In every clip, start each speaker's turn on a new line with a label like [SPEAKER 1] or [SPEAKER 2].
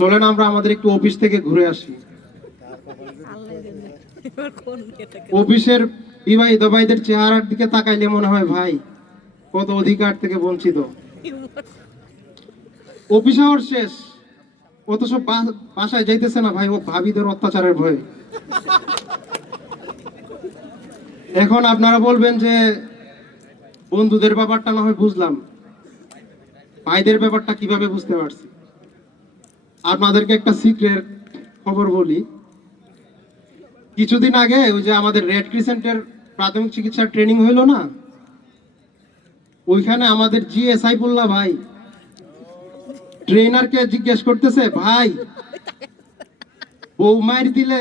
[SPEAKER 1] চলেন আমরা আমাদের একটু অফিস থেকে ঘুরে আসি। অফিসের বিবাহিত ভাইদের চেহারার দিকে তাকাইলে মনে হয়, ভাই, কত অধিকার থেকে বঞ্চিত। অফিস আওয়ার শেষ। অথচ বা- বাসায় যাইতেছে না, ভাই, ও ভাবিদের অত্যাচারের ভয়ে। এখন আপনারা বলবেন যে, বন্ধুদের ব্যাপারটা না হয় বুঝলাম। ভাইদের ব্যাপারটা কীভাবে বুঝতে পারছি? আপনাদেরকে একটা সিক্রেট খবর বলি। কিছুদিন আগে ওই যে আমাদের রেড ক্রিসেন্টের প্রাথমিক চিকিৎসার ট্রেনিং হইল না, ওইখানে আমাদের জি এস সাইফুল্লাহ ভাই ট্রেনারকে জিজ্ঞেস করতেছে, ভাই বউ মায়ের দিলে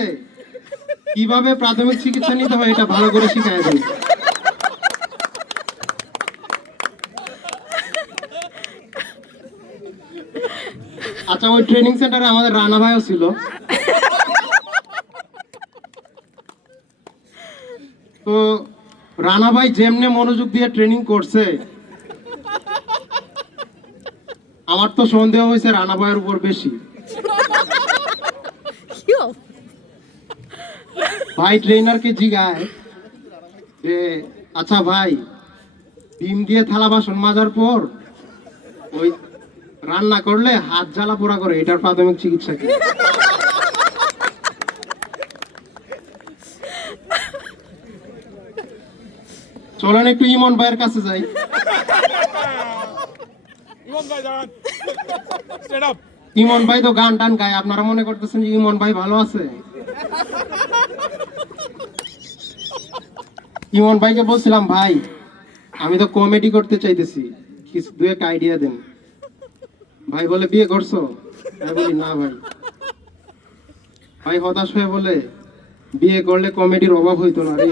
[SPEAKER 1] কীভাবে প্রাথমিক চিকিৎসা নিতে হয়? এটা ভালো করে শিখায় দেন। আচ্ছা ওই ট্রেনিং সেন্টারে আমাদের রানা ভাইও ছিল। তো রানা ভাই যেমনে মনোযোগ দিয়ে ট্রেনিং করছে, আমার তো সন্দেহ হয়েছে রানা ভাইয়ের উপর বেশি। ভাই ট্রেনারকে জিগায় যে আচ্ছা ভাই, ডিম দিয়ে থালা বাসন মাজার পর ওই রান্না করলে হাত জ্বালা পোড়া করে এটার প্রাথমিক চিকিৎসা কি? চলেন একটু ইমন ভাইয়ের কাছে যাই।
[SPEAKER 2] ইমন ভাই
[SPEAKER 1] তো গান টান গায় আপনারা মনে করতেছেন যে ইমন ভাই ভালো আছে? ইমন ভাইকে বলছিলাম ভাই আমি তো কমেডি করতে চাইতেছি। কিছু দু একটা আইডিয়া দেন। ভাই বলে বিয়ে করছ? বলি, না ভাই। ভাই হতাশ হয়ে বলে, বিয়ে করলে কমেডির অভাব হইতো না রে।